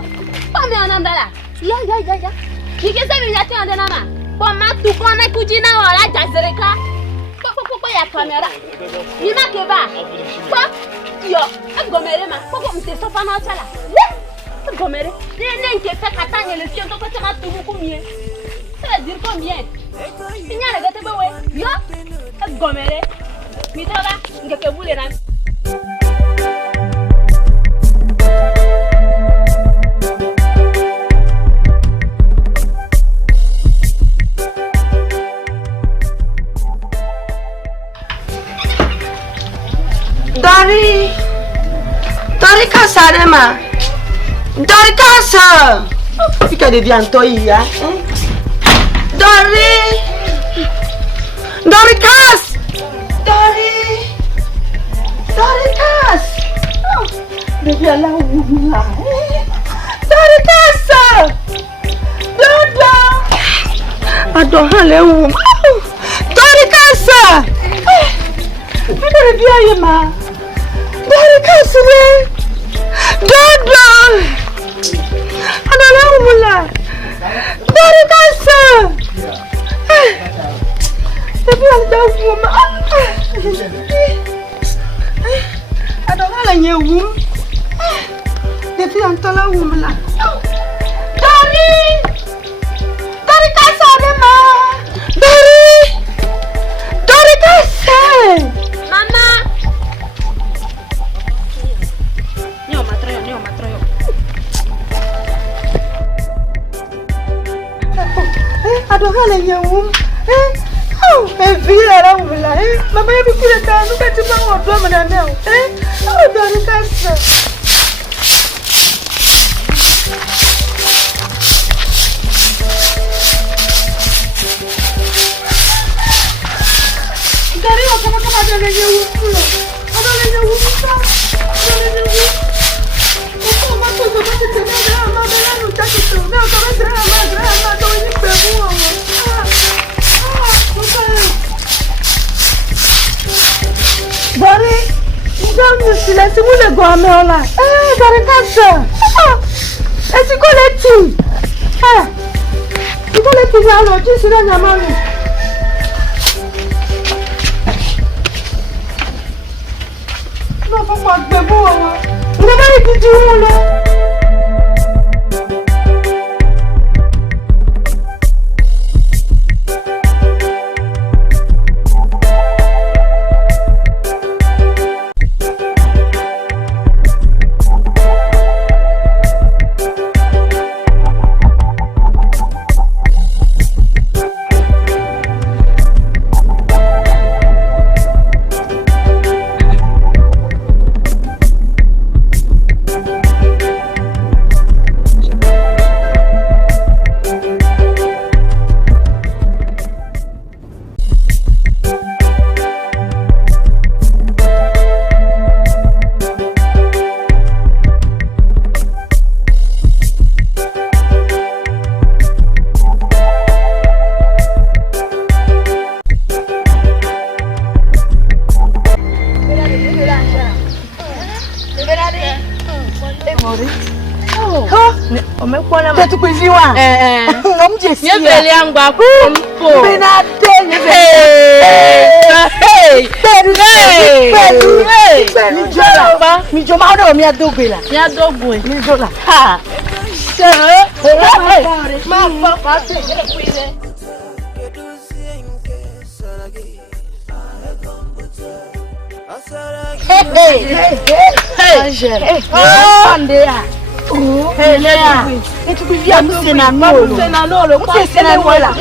Come on, Amdala. Ya. Nikisema mnyati ande nama. Kwa matu kwa na kujina wala jazereka. Kwa ya kamera. Nima keba. Kwa yo, ngomere ma. Kwa mteso fa na chala. Ngomere. Ne nke fa katanye le sio to tama tubu kumie. Ça veut dire combien? Signale gate bewe. Yo, ngomere. Mitoba ngeke bule na. Dari casa Rema. Dari casa. Fica de vianto aí, ah? Dari casa. Dari casa. Devia lá uma. Dari casa. Dodo. Adorra leu. Dari casa. Ada dia ya, Ma. Dari kasih Dodo. Ada lalu mula. Dari kasih. Tapi ada rumah. Ada halanya Tapi yang tahu mula. Dari kasih ada Ma. Dari kasih. Mama. Ada halanya vila la mula mama yetu kule kanu kati mama watu mananeo dari kasa dari kama ada lenye silence vous le gourmet là. Dari casa. Est-ce que les tu? Tu connais tout ça là, tu sais la maman. Non, faut pas de beau. On va aller du tout là. Tu kuziwa ngomjesi nyebele yangu akumpo benade mijoma ona mi adogwela mijola ha ma papa te kuize tu via msena nolo kwa sena wala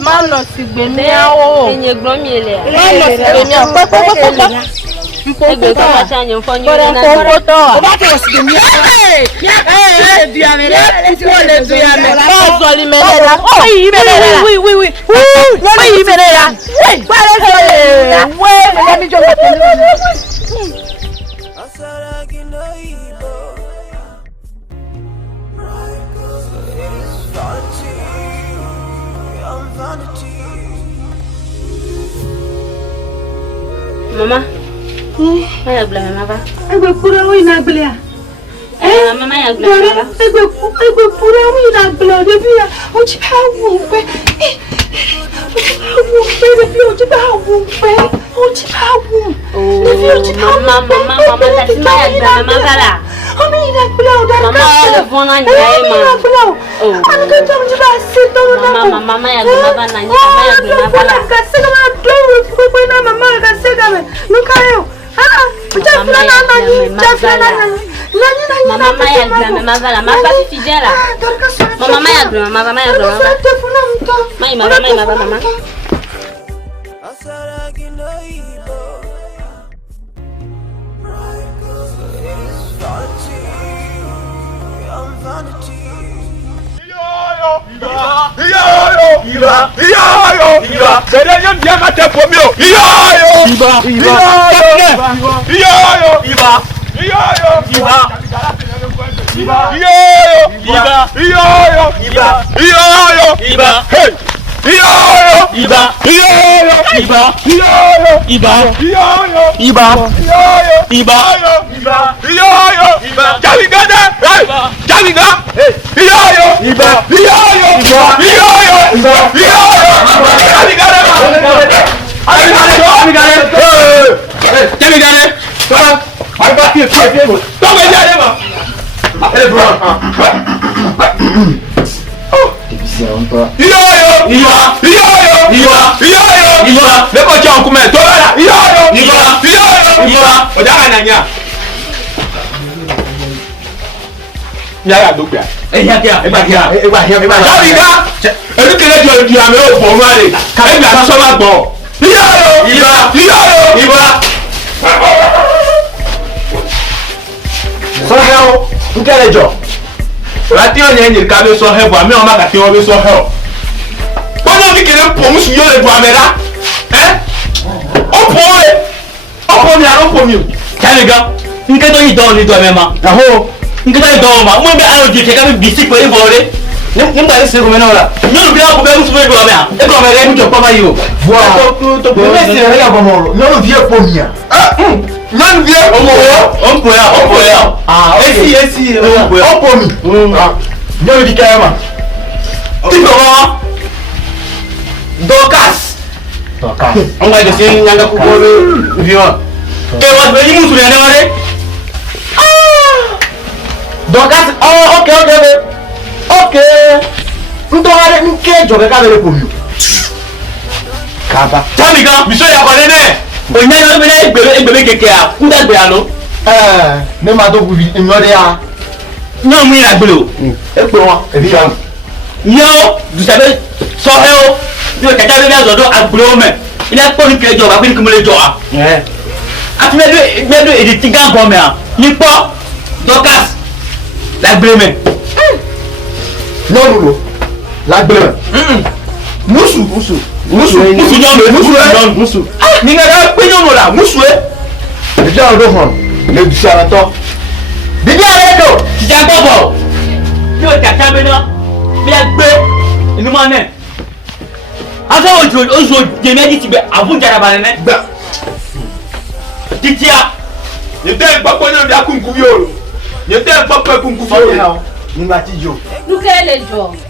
Mano si gbene awo enye gbon mi ele mano si gbene papa egbe ko ma chanye mfonyi na foto o ba ke si gbene du amere ko le du amere o zoli menela o yi menela oui oui oui yi menela Mama. Maya bla mama. Egbe pura wi na gble a. Mama ya bla mama. Egbe pura wi na gble de bi a. O ti ba wo pe. O ti ba wo pe. Mama ta maya bla mama bala. Ami na gble o da. Mama le vona ni ai ma. Oh. Ani ka tam ji ba se to na. Mama ya bla mama na ni mama ya bla bala. Ka se na do ko na mama ka se ga me. Nu ka yo. Mama ya bla mama bala. Mama pas fidèle. Mama ya bla mama ya bla mama. Mama.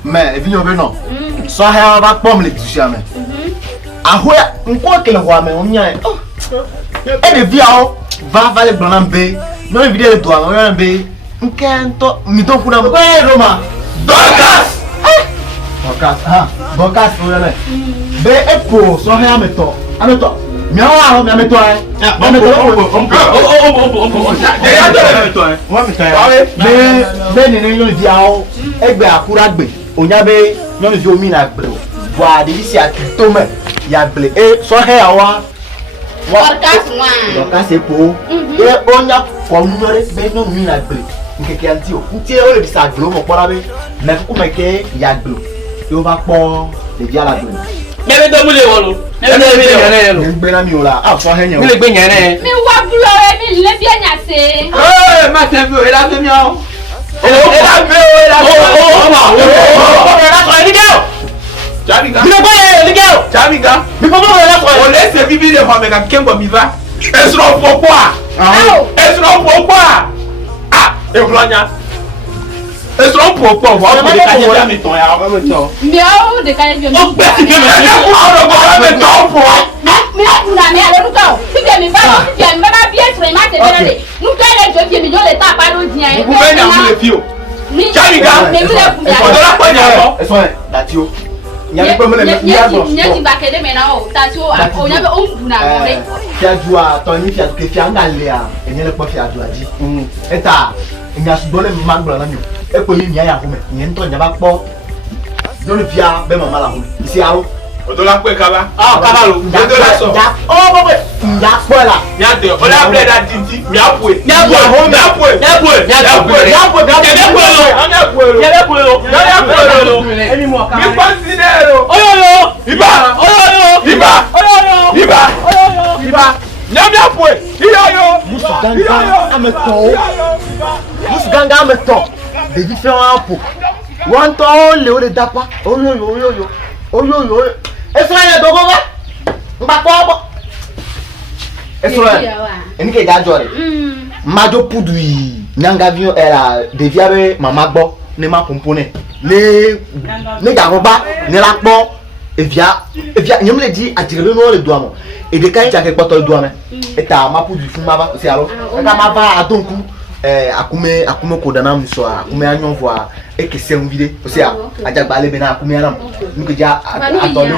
Mais vient venant. Ça a pas pomme les toucher mais. Ahoya, on croit que le roi mais on y a. Et de via va valer blanc B. Non vidéo de toi, on B. On canto, mi to kuna. Ouais Roma. Dorcas. Dorcas. Ah, Dorcas on là. B et pour ça a meto. Ameto. Miawa, mi ameto eh. Ameto. Mais nene yo via o. Egbe akura gbe. Onyabe nyonu vi omi na gbe o. Wa de isi atitome ya gbe e so he awa. Dorcas one. Dorcas epo. E onya ko nyore be no mi na gbe. Nkeke anti o. Nti e o le bisa gbe o mo pora be. Me ku meke ya gbe. Yo ba po le dia la gbe. Nebe do mu le wolu. Nebe do mi le wolu. Ngbe na mi o la. Ah so he yen o. Mi le gbe yen ne. Mi wa bulo e mi le bi anya se. Ma se bi o la se mi o. Est-ce qu'on pourquoi? Est-ce qu'on pourquoi? Ah, et voilà. Est-ce qu'on pourquoi? Voilà, mais quand il y a mes temps, il y a vraiment temps. Miao de quand il y a Oh, mais c'est que mais temps pour. Mais on a mis à l'autre temps. Si tu me vas, tu me vas bien très mal, c'est vrai. Nous quand les jeux qui me donnent les tapes à l'autre bien. Vous pouvez n'amener les filles. Chaliga, on doit la prendre avant. Elles sont là, Datio. Il y a pas mal de milliards. Il y a du baquet de maintenant. Datio, on y avait un bouna. Fiadua, Tony Fiat, que Fiangalia, et il y a le point Fiadua dit. Et ta, il y a ce bonnet magre là. Et puis il y a un homme, il y a un ton, il y a pas de dans le Fia, ben maman là. Ici à l'eau. On doit la prendre Kaba. Ah, Kabalo, on doit la sortir. Oh, bon, il y a quoi là? Il y a deux. On l'a appelé la Titi. Il y a poué. Il y a poué. Il y a poué. Il y a poué. Il y a poué. Il y a poué. Il y a poué. Il y a poué. Il y a poué. Il y a poué. Il va finir. Oh yo yo. Il va. Oh yo yo. Il va. Oh yo yo. Il va. Oh yo yo. Il va. Il y a bien poué. Il y a yo. Mousganga à me ton. Mousganga à me ton. Des différents pots. One ton, Léo de Dapa. Oh yo yo yo yo. Oh yo yo. Est-ce que tu as un est-ce que tu as Majo Poudui, Nangavion, elle a dévié Maman Bo, ne m'a pomponné. Ne Garoba, ne la bon, et via, il me dit, à tirer le doigt. Et de quand il y a quelque chose de doigt, et t'as ma Poudui, Fumava, c'est alors, et t'as ma va à ton coup, Akume Kodanam, soit, Akume Agnon voit. Et que c'est un vidéo aussi à Jabale Bena Kumianam. Nous que déjà attendons.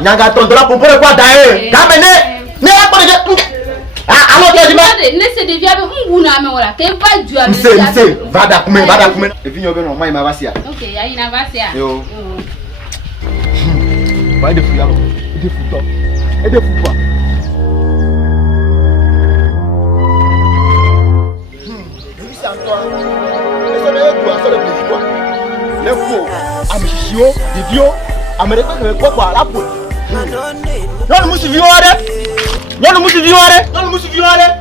Nyanga ton de la pour quoi d'ailleurs. Gamene. Ne la pas de. Ah alors tu dis laissez des viables nguna me wala. Ke pas du à. C'est va da kume. Et puis on va ma vasia. OK, ya ina vasia. Yo. Va de fou alors. De fou toi. Et de fou quoi. Les faux, Amichio, Didio, Américain, quoi, la peau. Non, nous sommes violés. Non, nous sommes violés. Non, nous sommes violés.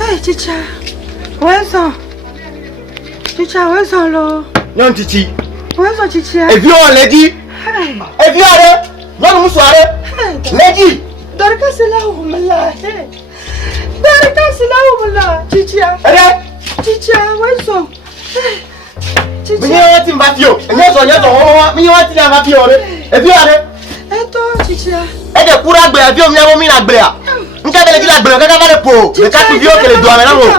Hey, Chicha. Where's Chicha, where's lo? Non, Chichi. Where's Chicha? Et violé, dit. Et violé. Non, nous sommes Lady. Dorcas là où me l'a. Dorcas là où me l'a. Chicha. Chicha, where's Chicha. Mais tu m'as fait. Et violé. Et toi, Chicha. Et de courage, il y a un homme qui a nous avons dit la blague, nous avons le pot. Le cas plus vieux que les doigts maintenant.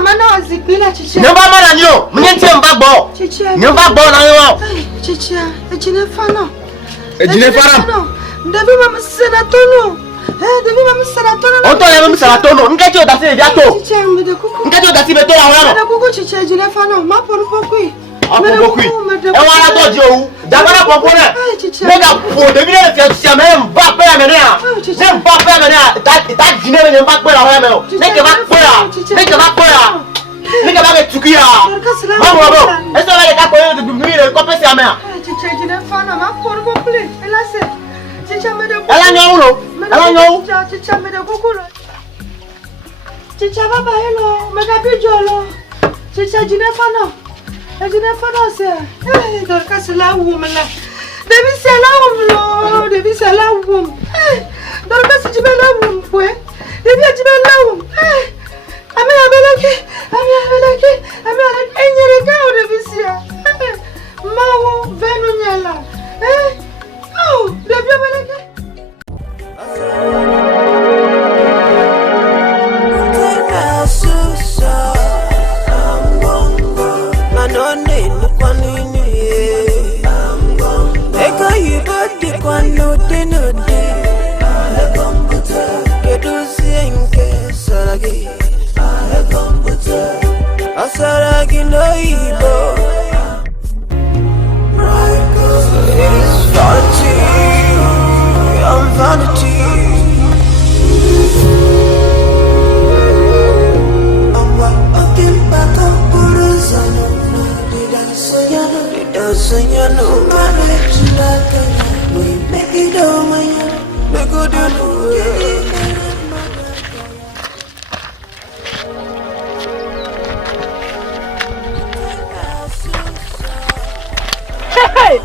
Ne va pas dans nous. Nous ne sommes pas bons. Nous ne sommes pas bons dans nous. Chicha, et tu n'es pas non. Et tu n'es pas non. David m'a sénatono. David m'a sénatono. On t'a même sénatono. Nous qu'est-ce que tu as fait bientôt? Chicha, mais de coucou. Nous qu'est-ce que tu as fait bientôt là? De coucou, Chicha, tu n'es pas non. Ma pour beaucoup. Ah pour beaucoup. Et voilà toi Dieu. D'abord pour connaître. Mais là pour devenir le fiancé même pas faire maintenant. Même pas faire maintenant. T'as dîné mais même pas faire là même. Mais que va faire. Mais que va faire. Mais que va faire tout kia. Maman bon. Est-ce que les gars peuvent te nuire le copé c'est amer. Chicha, tu n'es pas non. Ma pour beaucoup. Et là c'est Chicha me de coucou. Elle a nyaulo. Elle a nyaulo. Chicha me de coucou là. Chicha va pas hello. Me gabi jolo. Chicha, tu n'es pas non. Je n'ai pas dansé. Dorcas c'est là où me l'a. Depuis c'est là où me l'a. Depuis c'est là où me. Dorcas tu me là où me fouet. Depuis tu me là où. Ami abelaki. Ami abelaki. Ami abelaki. Enyere ka o depuis c'est. Mawo venu nyala. Oh, depuis abelaki. Asaragi no ibo. It is vanity, I'm vanity. Soñando, me quedo mañana, me quedo. Hey!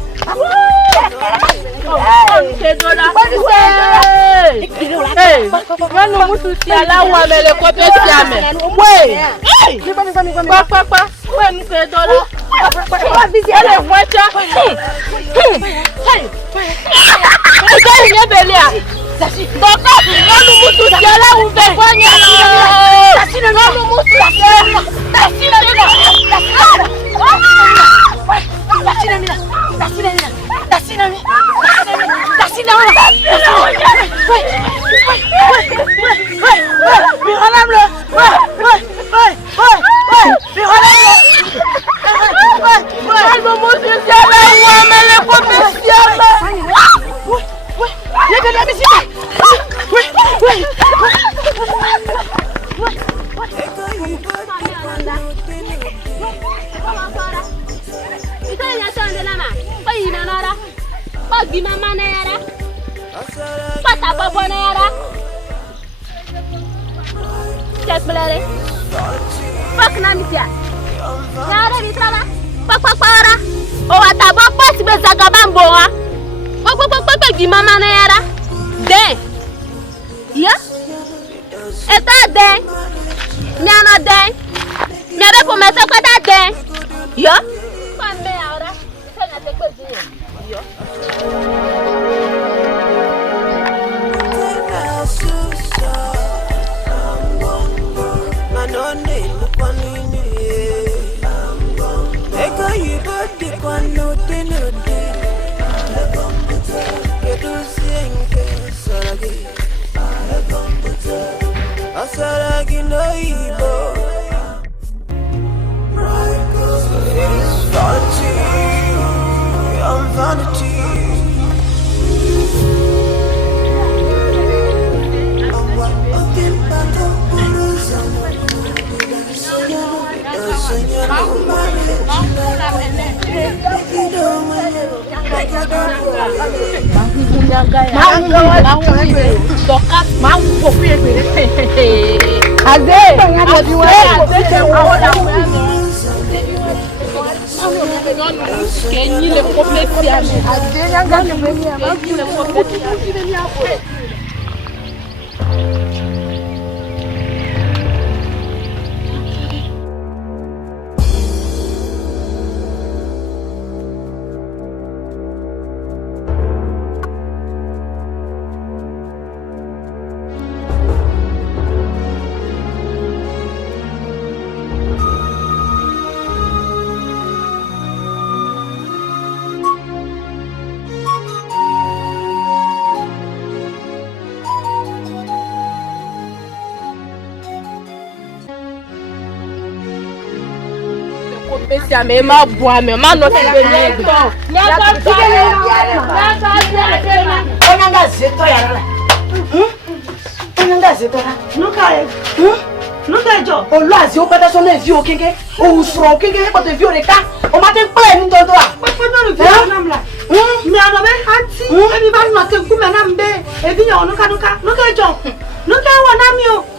Mais ma bois, mais ma note est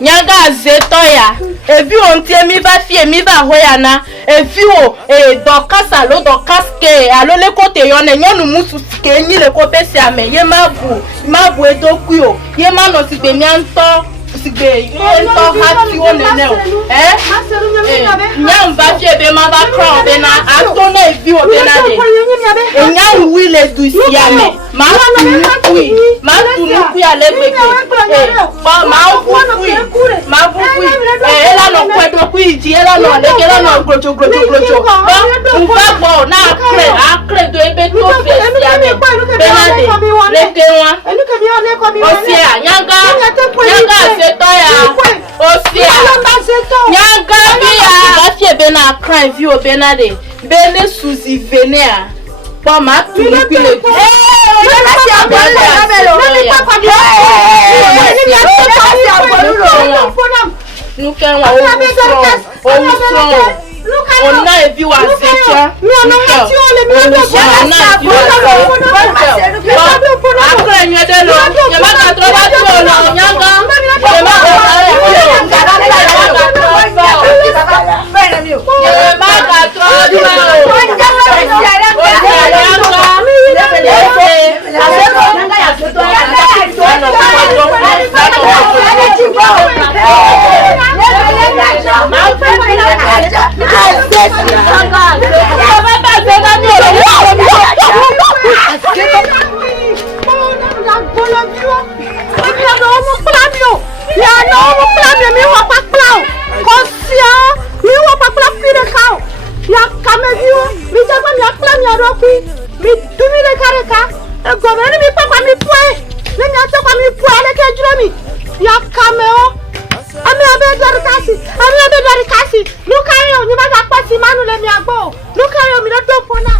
Nyaga zetoya evi ontie mi ba fie mi ba hoyana evi o dokas alo dokas ke alo le kote yone nyonu musu ke nyi le ko pesi ame ye mabu edoku o ye ma no sigbe mi anto sigbe ento hati o nene o nyam ba fie be ma ba crown be na anto na evi o be na de nyam wi le du siame ma tu ale bebe ma ela no kwedo ku iji ela no le ela no grocho nfa na akre do ebe to fe ya me benade le ke wa osia nyanga se to ya osia nyanga bia ba fie be na cry vi o benade bene suzi venea pa ma tu ku le on a vu à Zétia. depuis mi dumi le kareka e gomen mi papa mi poe le mi ate kwa mi poe le ke juro mi ya kameo ami abe dori kasi luka yo ni ma ga pati manu le mi agbo luka yo mi lo do fona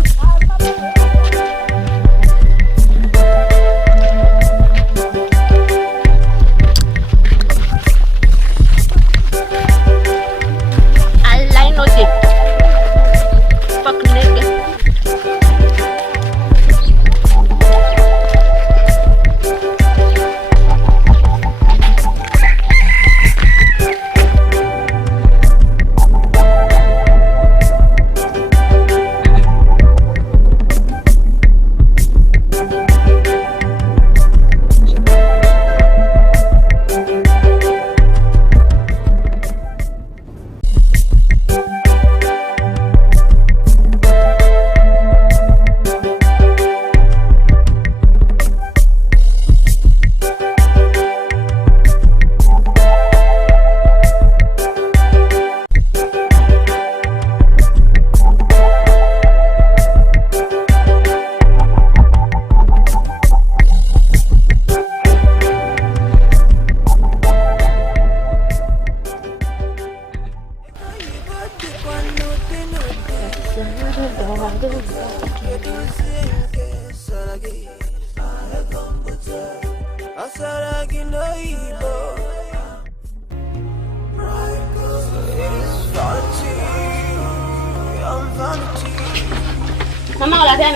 Mama la bien.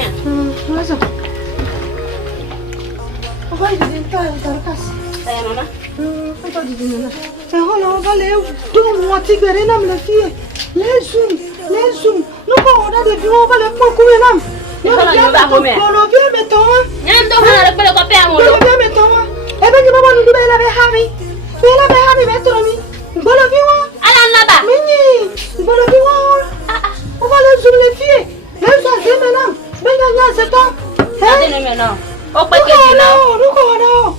Lazo. Vai de tentar tarkas. Saya mama. Pas de dîner là. Et on va aller tout moi tigrer nam la fille. Les zoom. Nous on a des vidéos on va les pour couper nam. Nous on va comer. On le vient mettons. Nyam do hala ko ko pe amolo. On le vient mettons. E ben que maman nous la ve havi. La ve havi mettre mi. On le vient. Ala naba. Mini. On le vient. On va les zoom les filles. Les ça c'est maintenant. Ben gagner c'est toi. Ade no me no. O pe ke jina.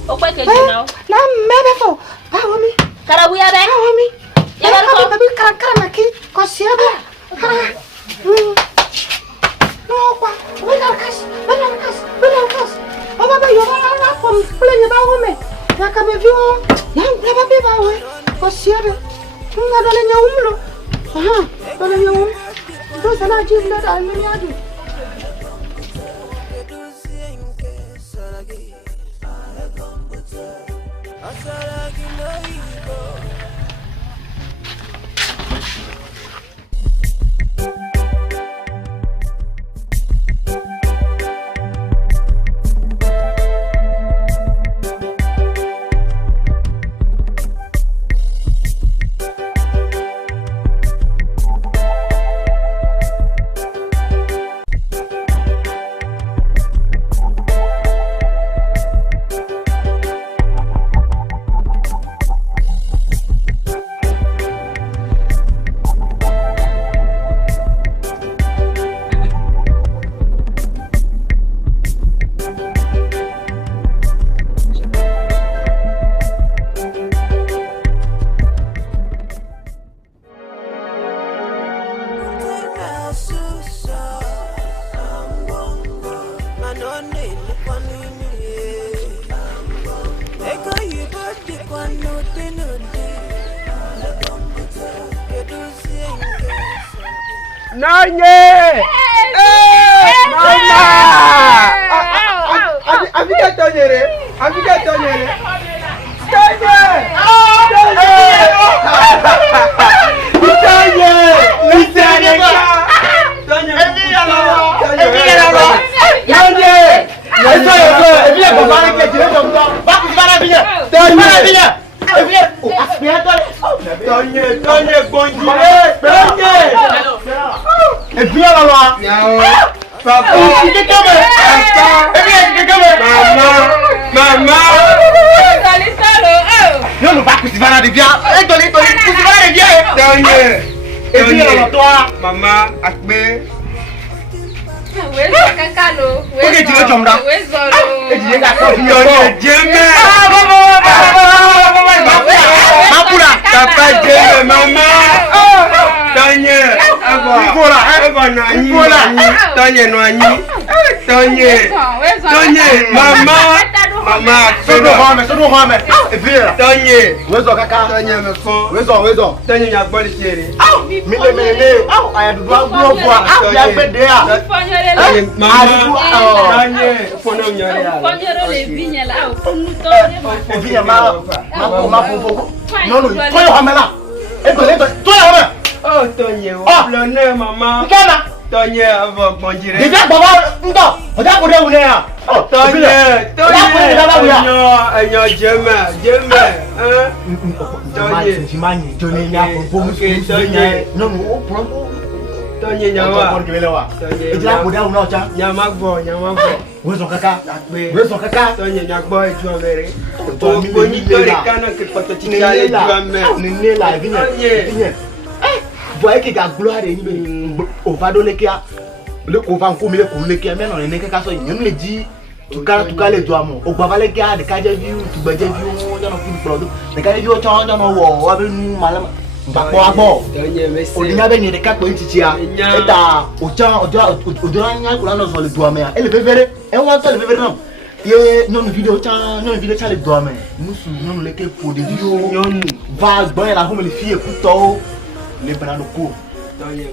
O pe ke jina. Na mebe fo. Ba womi. Karabu ya be. Ba womi. Ya ba ko. Ba bi kara maki ko siaba. No kwa. Belarkas. O ba ba yo ba ko plenya ba womi. Ya ka me viu. Ya ba be ba we. Ko siaba. Nga dole nya umlo. Dole nya um. Do sana ji na da mi adu. Nanye! Mama! Afika tonyere! Tanye! Mama, akbe. Where's Kakalo? Where's Mama. Tonye, mama. Oh, Tonye, plonner, maman. Tonye, avant bonjour. Déjà, papa, non, regarde pour où est là. Tonye, voyez que la gloire est au fado le kia le couvent comme le coule qui amène on est que ça il me dit tout cas les doigts mon au baba le kia de kaje view tu baje view on a plus produit de kaje view on a wo avec nous malam bakpo abo o dinya be ni de ka ko ntitia eta o chan o nya ko na so le doigt mais elle veut et on entend le veut non ye non vidéo chan le doigt mais musu non le ke pour des vidéos va bon la home le fille écoute les bananes court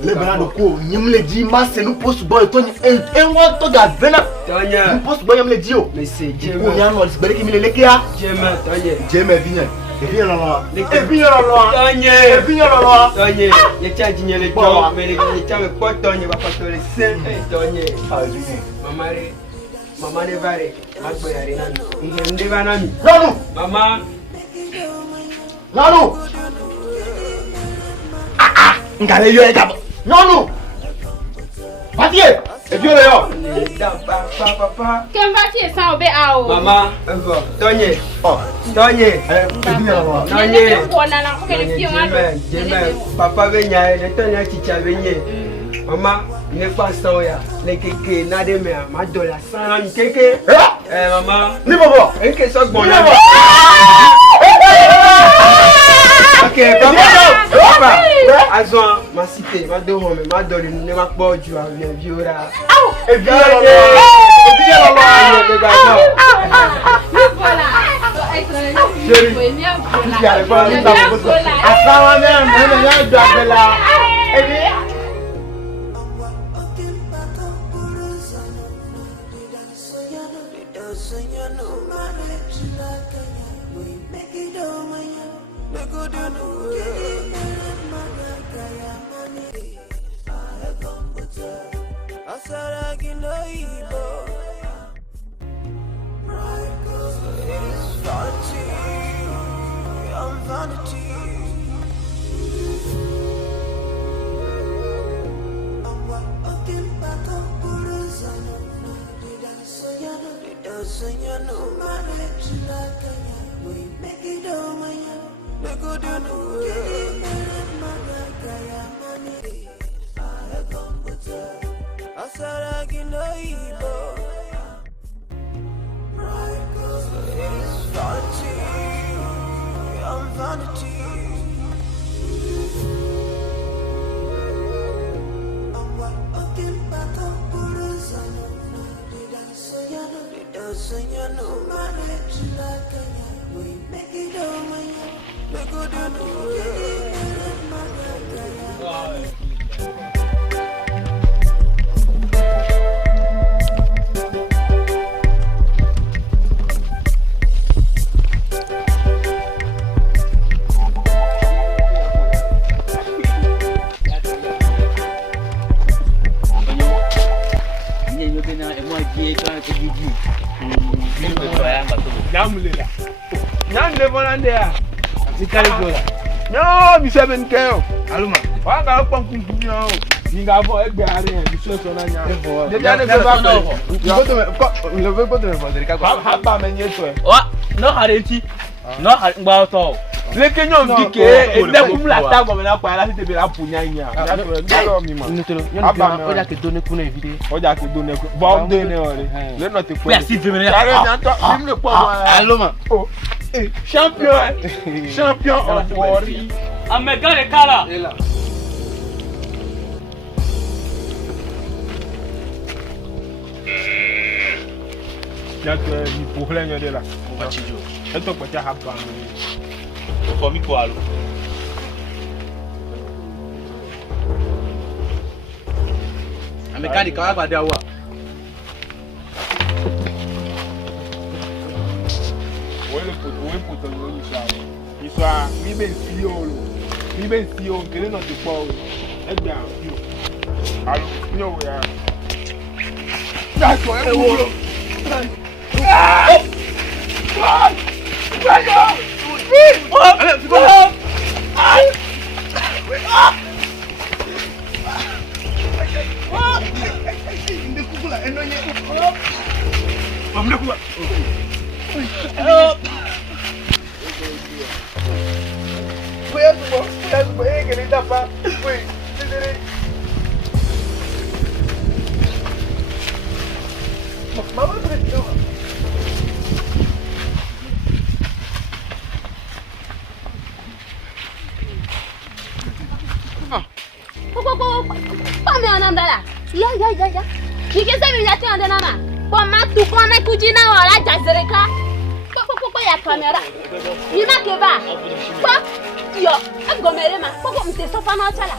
les bananes court nyim le di ma se nous post boy to e won to ga vena nous post boy nyim le di o mais c'est jeme ko yan no le bele ki mi le lekia jeme vigne e vigne la Tonye ye cha jinye le jo me le cha me ko Tonye ba pa to le sen Tonye mama ne vare ma gbe yare na mi nde va na mi mama Nanu ngale yo e ka Nanu Patie e bio le yo papa Quem vai te essa obe ao mama Tonye Tonye papa venya le Tonye chicha venye mama ne pas ça ya le keke na de me ma dola sana mi keke mama ni bobo en que so bon ya ok papa azon ma cité ma do home ma do le ne ma po ju avion viora e bien No, mi se ben keo. Aluma. Wa ga pon kun kun yo. Ni ga bo egbe are en mi so na nya. De ja ne ba ko. Yo to me ko le be bodo me bodo ka ko. Ha ba me nye to e. Wa no harenti. No har ngba to. Le ke nyom dike e de kum la ta go me na pa la ti be la punya nya. Ja to mi ma. Ni to yo ni o ja ke do ne ku na evide. O ja ke do ne ku. Bo do ne ore. Le no te ku. Ya si ve me. Are nya to nim le po wa. Aluma. Champion of Wari. Amega de kala. Bientôt, il faut rien de là. On va chier. Et toi, tu as pas. Faut mi quoi alors? Amekani kawa kwa dawa. Oui, pour ton histoire. Mi ben si on quelle notre pas. Eh bien, alors, yo ya. D'accord, et vous. Ya. Nikisema mimi ndo mama. Kwa matu kona kujina wala jazereka. Kwa ya kamera. Ni makeba. Kwa yo, ngomere ma. Kwa mteso fa na chala.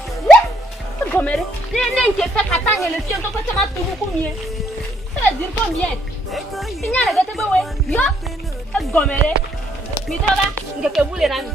Ngomere. Ni nke fa katanye le fio to ko tama tu ku mie. Ça veut dire combien? Sinya le gate bewe. Yo, ngomere. Mi toba ngeke bule nami.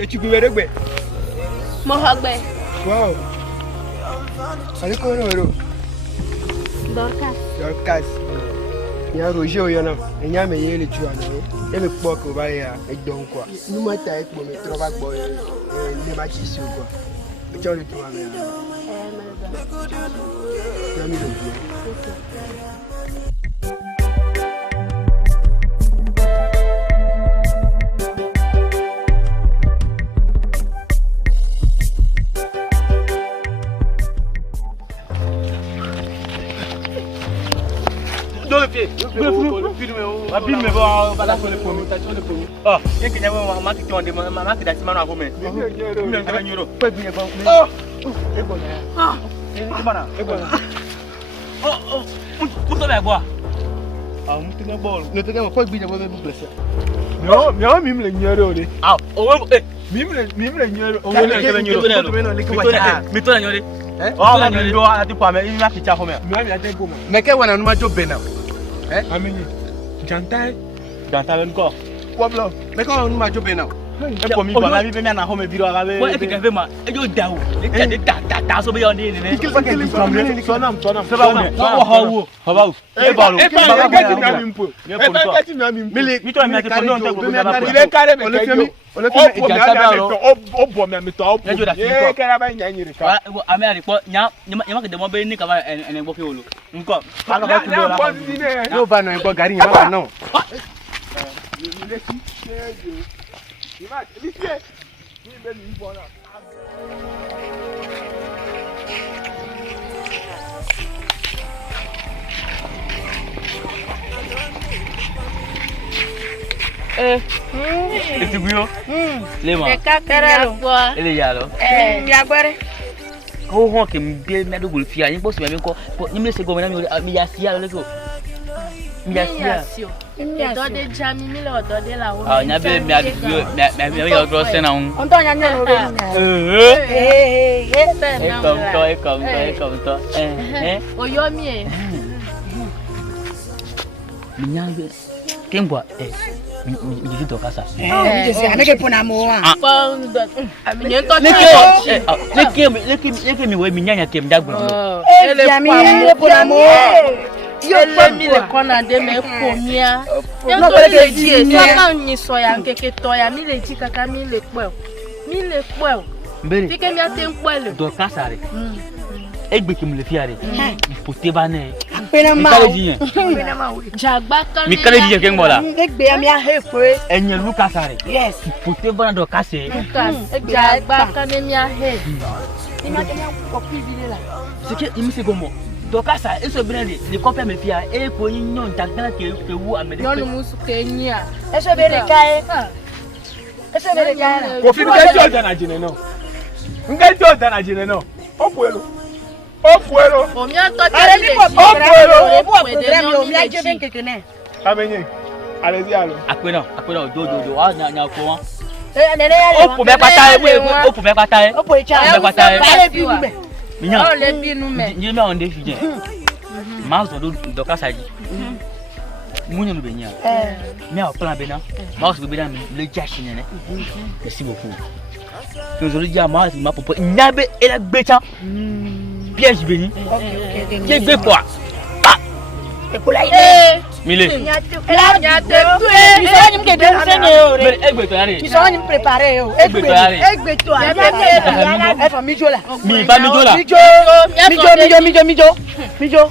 Et tu peux ver quoi? Mohagbe. Wow. Allez quoi alors? Dorcas. Il y a Roger au yana. Il y a mais il est tué là. Et me quoi que va y a et donc quoi. Nous matin avec moi mais trop pas boy. Les matchs ici quoi. Et tu as le tout à faire. Dans le pied. Abi me ba bala ko le pomi. Ah, yé que nyawo ma ki tonde ma ki dati manu akome. Mi me ngaba nyoro. Pe bi ngaba. Oh. E bo na. Ah. E bana. E bo na. Oh. Pour toi bois. Ah, mu tinga ball. No tinga ko bi ngaba be blessé. Non, mi me le nyoro de. Ah, o mi me le nyoro. O le ngaba nyoro. Mi to na nyoro. Oh, ma ndo ati pa me imi akicha ko me. Mi ate goma. Me ke wana numa jo bena. Amini. Jantai ben ko. Wablo. Me ko numa jo bena. E ko mi ba ma bi be me na ho me biro aga be. Wo e ke fe ma. E jo dawo. Le ke de ta so be yo ni ne. Ikil pa ke di family. Sonam. Se ba wo. Wo hawo. Hawo. E ba lo. E pa ke ti na mi mpo. E pa ke ti na mi mpo. Mi to mi ate ko no te ko be na. Ile kare me ke jo. Ole fi e janta lo. O bo me mi to o. E kare ba nya nyiri ka. Wa ame ari po nya ke de mo be ni ka ba ene gbo ke olo. Nko. Aga ba ku lo la. No ba no e gbo gari yen ba no. Eti guyo. Lema. Ele ya lo. Ya gbere. Ko ho ke mbe me do gulfia yin bosi me nko. Ni me se go me na mi ya sia lo leko. Mi ya sia. Odo de jami mi le odo de la o. Ah, nya be me adugbo me yo dro se na un. On to nya nya no re ni. E kom to. Oyo mi e. Mi nya be Kengwa mi to kasa. Je sais avec pour amour. Leki mi we mi nyanya kem dagbo. Ele pour amour. Ele mi le kona de me komia. No le di so ka nyi so ya nkeke to ya mi le di kaka mi le po. Mi le po. Mbere. Fike mi ate npole. Do kasa re. Egbe ki mi le fiare. Pote ba ne. Pena ma. Pena ma we. Jagba kan. Mi kale di Kengwa la. Egbe mi a hefe. Enye lu kasa re. Yes. Pote ba na do kase. Jagba kan mi a he. Ni ma kenya ko privile la. Ce que il me c'est comment. Donc ça eso bien les copains me fia e ko yin nyon tagana ke wu amede. Non musu Kenya. Eso be le kai. Eso be le kai. Ko fi ke jo dana jine no. Nge jo dana jine no. Opuelo. O mi an to Ale ni ko program yo mi a je ben kekene. Amenye. Allez-y alors. Apena do wa nya ko won. Nene ya. O po me pata e. O po echa. Ale bi mi. Minya. O le bi nu me. Ni me on de fije. Ma zo do kasa ji. Munyo no benya. Mi a plan bena. Ma so be na mi le jashi nene. Merci beaucoup. Que je le dis à moi, ma popo nyabe et la becha. Piège béni. Qui fait quoi? E ko la ide. Mile. Ela nya te tue. Mi so ni ke de sene o re. Egbe to yare. Mi so ni préparer o. Egbe to ya. E fa mi jo la. Mi ba mi jo la. Mi jo.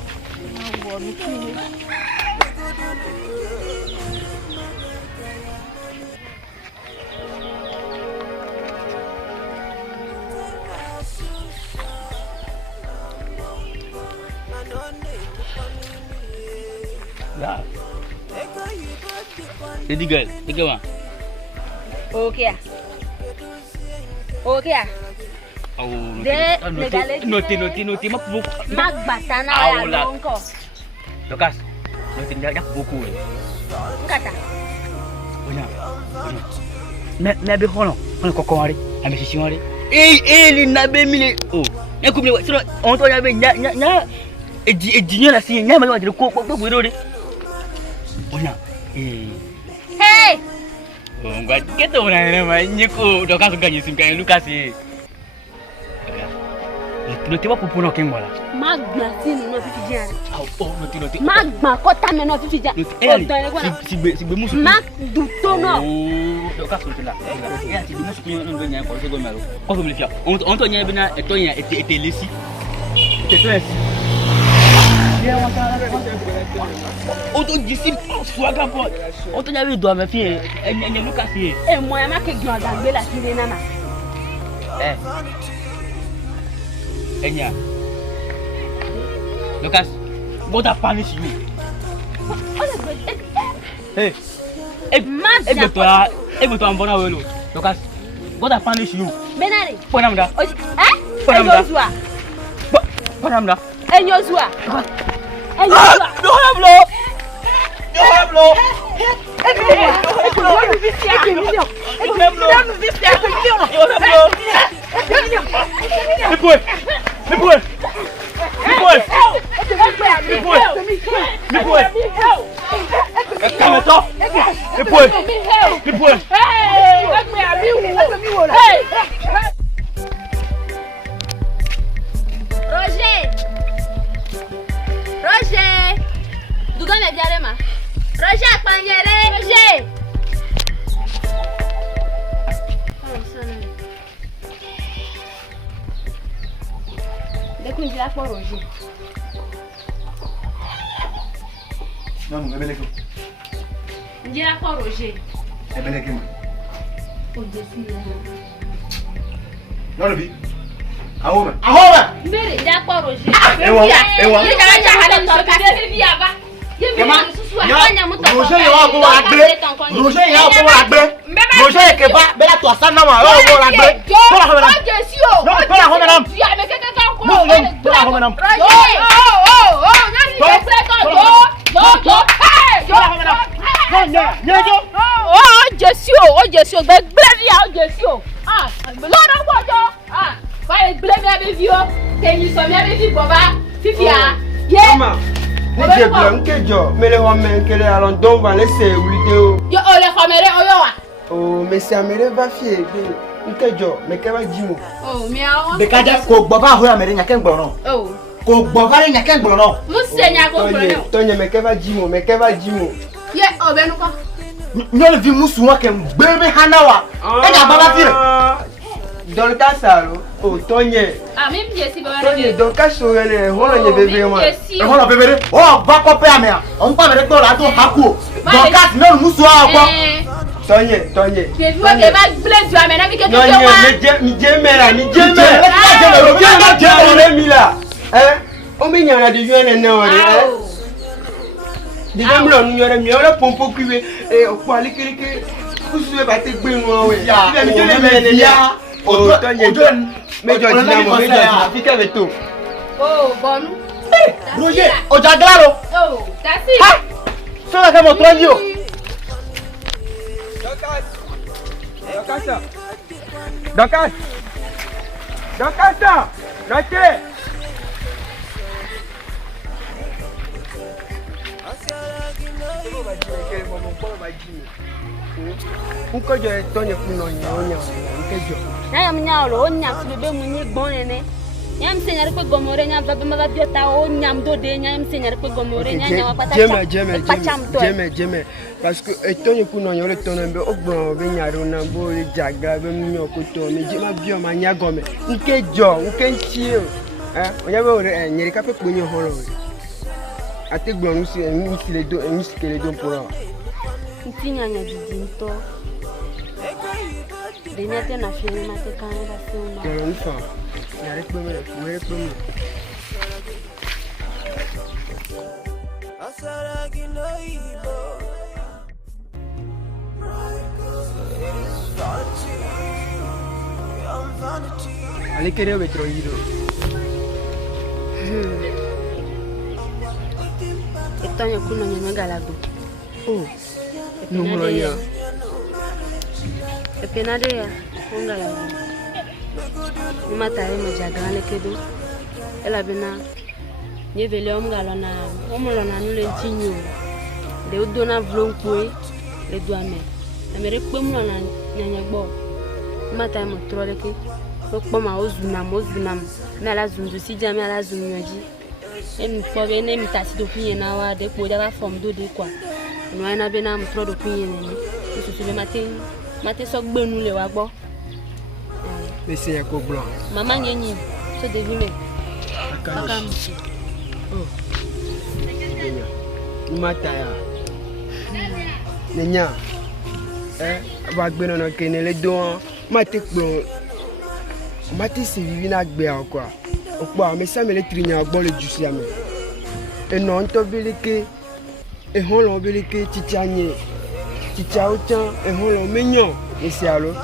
Là. C'est digal, digal. Ok. Oh. Noti ma beaucoup. Magbata na ya lonko. Dokas. Noti ndak beaucoup. Nkata. Na be hono. On ko konwari. Ame sisi wari. Li na be mile. Oh. En ko mile. Sino on to ya be nya ejinyo la si nya ma wa dire ko re. Onya. Hey. Ngwa keto na ma nyiko Dokas ganyi sim kan Lucas. Noti wa popo no Kengwa la. Magba ti no fi fi jan. Oh, noti. Magba ko ta me no fi fi jan. Sigbe musu. Mag du to no. Oh, Dokas so la. Ya sigbe musu ki no be nya ko se go melo. Ko so me fia. On to nya be na eto nya ete lesi. Ete stress. O to jisi swaga boy. O to nya be do me fie. Enye Lucas ye. Mo ya ma ke gbe agbe la ti na na. Enya. Lucas, God have punished you. Hey. Egbe to ambona welo. Lucas, God have punished you. Benare. Ponamda. Enyozua. Ponamda. Enyozua. No hablo. Roger. Dugan me biare ma. Roger Panyere. Roger. Dekun la po Roger. Non, ebele ko. Njira po Roger. Ebele ke. O desi ya. Non bi. Ahoma. Mbere njira po Roger. Ewa. Ye ja ja hada to ka se bi aba. Ye mi susu anya muto. Roger ya bo wa gbe. Roger ke ba bela to asan na ma. O bo la gbe. To la ho na. O desi o. No, to la ho na. Ya me keke kan ko. No, to la ho na. Nani ke pre ko do. Hey! To la ho na. Nyejo. O desi o gbe vi o desi o. Ah, lo na gbojo. Ah, fa gbe mi abe vi o. Ke ni so mi abe vi boba. Fifia. Ye. Nije blanc kejo, mais le homme que les allons donc va laisser vidéo. Yo ole xomere oyowa. Oh, mais ça me va fier. Kejo, mais que va dire? Oh, miao. De kaja ko gbova ho amere nya ken gboro. Oh. Ko gbova re nya ken gboro no. Musenya ko gboro. Tonye mais que va dire? Mais que va dire? Ye obenu ko. Nyole vi musu wa ken gbebe hanawa. E ga baba fire. Dans le cas ça, oh Tonye. Ah, même si ba Tonye, dans le cas sur les hollandais bébé moi. E ho na bebere. Oh, va ko pe amea. On pa mere to la to haku. Don kat no musu wa ko. Tonye. Je vois que va blé du amena mi ke Non, mi jemera. Mila. On me nyana de yone na ore. De dem lo nu yore mi ore pompo kuwe o kwa likiriki. Kusuwe ba te gbe won we. Ya, mi jole me ne ya. Oh, Tonye. Mejo dina fika veto. Oh, bonu. Roger, o ja claro. Oh, that's it. Ha! Solo que mostró yo. Docas. Rete. Nkojo Tonye kunonya nkejo. Na mnya lo onya bebe munyi gbonene. Nyam senyar ko gomore nyam baba ma biota o nyam do de nyam senyar ko gomore nyam wa pata. Jeme parce que Tonye kunonya le tonembe ogbon be nyaro na bo le jaga be mnyo ko to me jema bio ma nya gome. Nkejo nkenchie onya be ore nyeri ka pe kponyo horo. Ate gbon usi le do kele do pora. Ntinya nya didinto. Denete na fini mate kanela sona. Quero fa. Yare kpeme. Ale querer vetro hiro. Tonye kuno nyama galago. Oh. Numero ya. Epenade ya ongala. Mata ye majagane kedo. Ela bena nyevele omgala na omolo na nule ntinyo. De udona vlonkwe le douane. Amere kpemlo na nyanyagbo. Mata mo troleke. Okpo ma ozunam. Me ala zundu si jami ala zunyoji. Emi pobe ne mi tasi do kunye na wa de po ja ba form do de kwa. No na be na mo tro do kunye ne. Susu be mate so gbenu le wa gbo. Laissez ya ko blanc. Maman nyenyi so de vime. Akam. Oh. Mata ya. Nenya. Ba gbe na kene le do mate kpon. Mate se vivi na gbe akwa. Opo a me sa me le trinya gbo le juice ya me. E no nto bilike e hon lo bilike tichanye. Ticha ochan e hon lo menyo e se alo.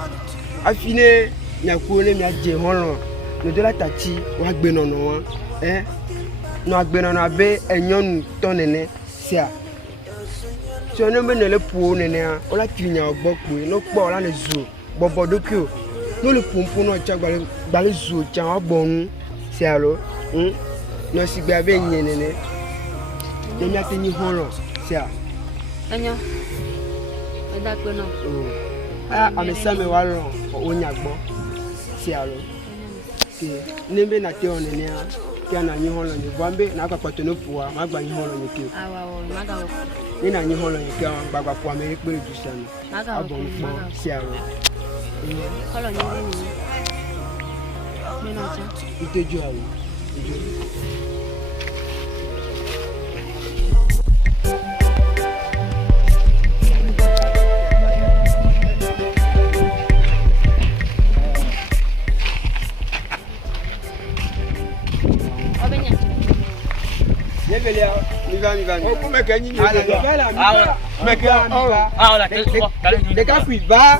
Afine nyakule mi aje hon lo. No de la tati wa gbe no no wa. No agbe no na be enyonu to nene se a. So no me ne le pu nene a. O la trinya gbo pe no po la le zo. Bobo dokio. No le pompo no cha gbale zo cha wa bonu. Se alo. No si gbe abe nyenene. Demi ateni holo. Se a. Enyo. Eda pe no. Amesa me wa ron o nyagbo. Se alo. Ke nembe na te onene a. Ke na nyi holo ni bambe na akwapato no puwa ma gba nyi holo ni ke. Awa o maga o. Ni na nyi holo ni ke gbagba puwa me pe juice ani. Maga o. Abon fo se alo. Holo ni. Mena cha. Iteju awo. Mi va. Oh, comment que ni va. De ka fi va.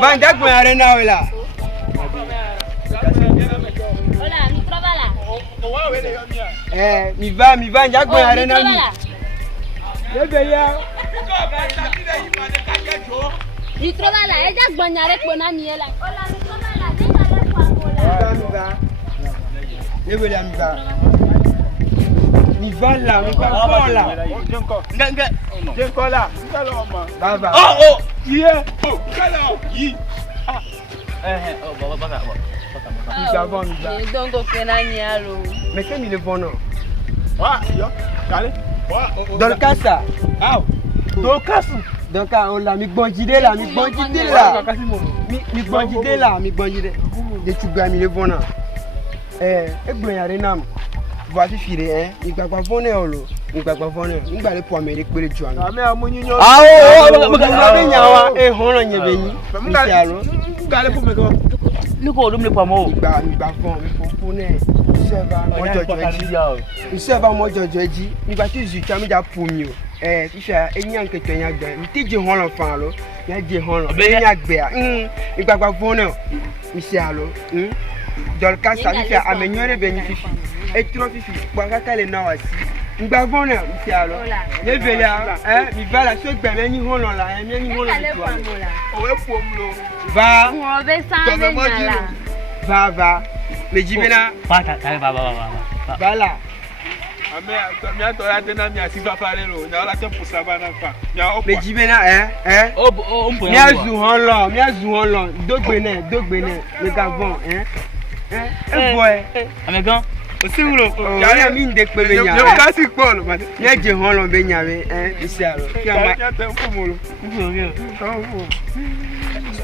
Va ndagbo arena wala. Hola, mi travala. Mi va ndagbo arena mi. Mi travala, ella gbonyare pona mi ela. Hola, mi travala, déjale kwa kola. Mi va. Mi va. Ni va là, mi va pas là. Jenko là. Baba. Oh, yeah. Oh, kala. Yi. Nous avons Donc au Kenani allo. mais comme il est bon non. Wa, yo. Kale. Wa. Dans le cas ça. Ah. Do kasu. Donc on l'a mi bandité là, mi bandité là. Mi bandité là, mi bandité. De tu gars mi le bon non. E gbo yan re nam. Voici filé hein. Il va pas bonner olo. Il va pas bonner. Il va le pour me le pele ju an. Ame amunyo. Ah oh, mo ga be nyawa e hono nye be yin. Mi ti aro. Kale pour me ko. Liko dum le pa mo. Mi gba fon, mi fo ne. Serva mo jojo eji. Mi serva mo jojo eji. Mi gba ti zu cha mi ja pu mi o. Fifa enyan ke tonya gbe. Mi ti je hono fan lo. Ya je hono. Enya gbe a. Mi gba fon ne o. Mi si alo. Dans le cas ça mi fait améliorer bénéfice. Et trop fifi. Kwa kaka le na wasi. Mi gba fon ne mi si alo. Ne velia mi va la so gbe me ni hono la, mi ni hono ti wa. Owe fom lo. Va. Mo be san be nyala. Va. Me jibena. Ba. Va là. Ame mi atora tena mi asifa pare lo. Na ola tempo sabana fa. Ya opo. Me jibena O mpo. Mi azu honlo. Dogbe ne. Le gavon boy. Amegan. O si wulo. Ya mi ndek pe be nya. Yo ka si po lo ba. Mi aje honlo be nya be isi aro. Ki ama. Ya tempo mo lo.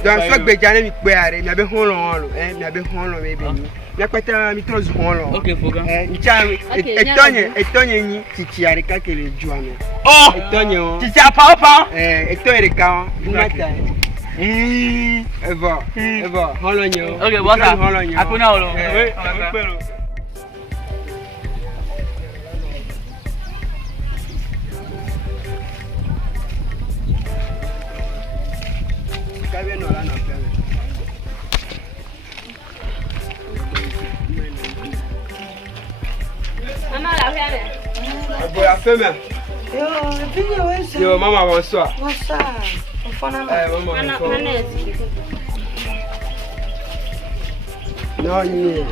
Donc so gbe jane mi pe are mi abe honlo mi abe honlo be ni. Mi apeta mi trozu honlo. Okay, foga. Ncha etonye ni titi are ka kele ju ame. Oh! Etonye o. Titi apa? Etonye re ka o. Mata. Eva, honlo nyo. Okay, what's up? Akuna olo. We pero. Kabe no la na pele. Maman la femme. Boy a feme. Yo, maman bonsoir. Bonsoir. Maman. Maman. Non, ni.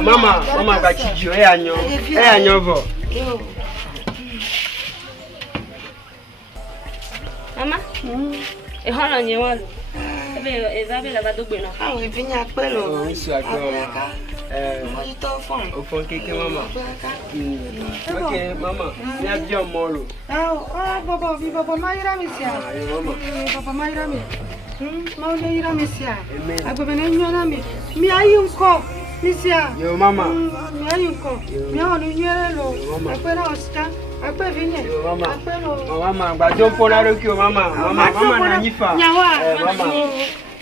Maman. Maman ba chijo anyo vo. Mama. E hono nye won. Ebe ezabe la ba dogbe na. Àwọn ìfìyàn pẹ́ lọ. Isu agbo. Mo ti tọ́ fún. O fon keke mama. Okay, mama. Ni abi omo lo. Baba mayira mi sia. Mama. Baba mayira mi. Ma o mayira mi sia. Agbe na nyona mi. Mi ayi nko. Mi sia. Yo mama. Mi ayi nko. Mi o nu nyere lo. Agbe na osta. Agbe vinye. Mama. Agbe lo. Mama, gba don fona ro ki o mama. Mama na nifa. Nyawa. Mama.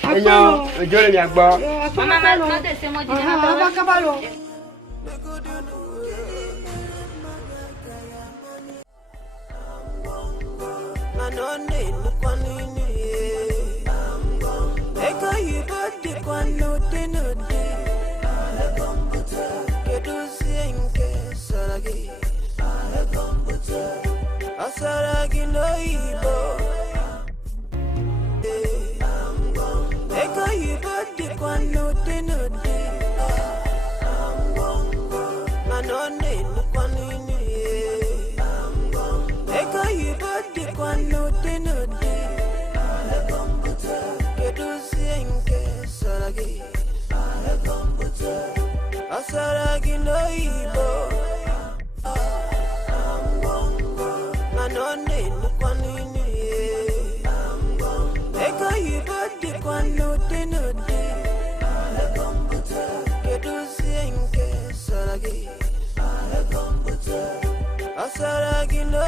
Enyo, ojole mi agbo. Mama ma te se mo di na ta. Baba kabalo. Asaragi no